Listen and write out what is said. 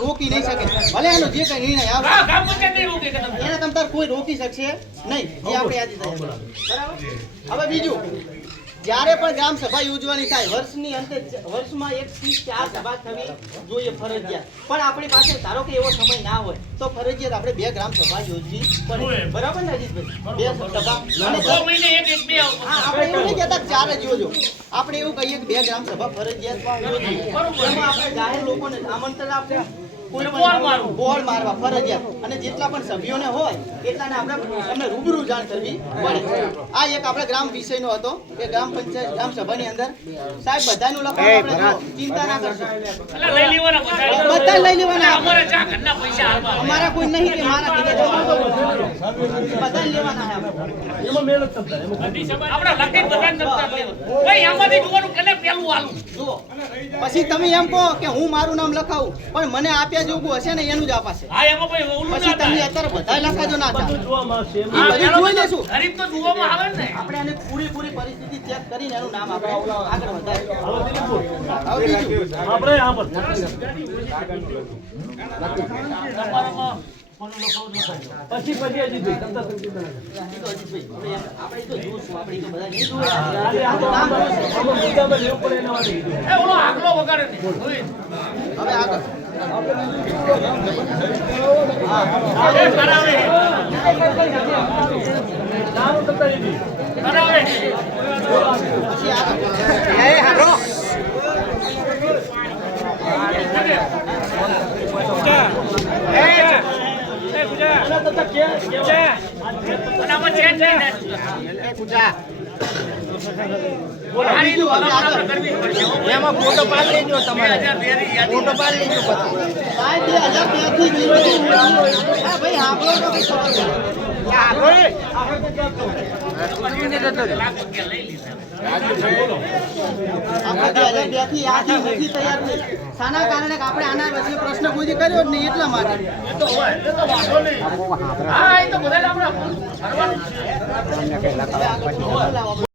રોકી નહીં શકે ભલે એનો જે કઈ નિર્ણય આવે એને તમ તાર કોઈ રોકી શકશે નહીં જે આપણે યાદ બરાબર હવે બીજું જ્યારે પણ ગ્રામ સભા યોજવાની થાય વર્ષની અંતે વર્ષમાં 1 થી 4 સભા થવી જોઈએ ફરજિયાત પણ આપણી પાસે ધારો કે એવો સમય ના હોય તો ફરજિયાત આપણે 2 ગ્રામ સભા યોજવી પડે બરાબર ને અજીતભાઈ 2 સભા અને 2 મહિને એક બે આપણે એવું નહીં કહેતા 4 જ યોજો આપણે એવું કહીએ કે 2 ગ્રામ સભા ફરજિયાત યોજવી એમાં આપણે જાહેર લોકોને આમંત્રણ આપવું બોલ મારવા ફરજિયાત અને જેટલા પણ સભ્યોને હોય એટલાને આપણે એમને રૂબરૂ જાણ કરવી પડે આ એક આપણે ગ્રામ વિષયનો હતો કે ગ્રામ પંચાયત ગ્રામ સભાની અંદર સાહેબ બધાનું લખવાનું આપણે ચિંતા ના કરશો બધા લઈ લેવાના અમારા કોઈ નહીં કે મારા બધા લેવાના એમાં મહેનત કરતા આપણે લખી બધા ભાઈ આમાંથી જોવાનું કેને પેલું આલું જુઓ પછી તમે એમ કહો કે હું મારું નામ લખાવું પણ મને આપ્યા જોગું હશે ને એનું જ અપાશે હા એમાં ભાઈ ઓલું પછી તમે અત્યારે બધા લખાજો ના બધું જોવામાં છે બધું જોઈ લેશું ગરીબ તો જોવામાં આવે ને આપણે આને પૂરી પરિસ્થિતિ ચેક કરીને એનું નામ આપણે આગળ વધારીએ આપણે આ પર પછી હજી આપણે તો જોશું આપણે તો બધા નહીં હવે આગળ એમાં ફોટો પાડી લેજો તમારે ફોટો પાડી લેજો શાના કારણે આપણે આના વિશે પ્રશ્ન કોઈ કર્યો જ નહીં એટલા માટે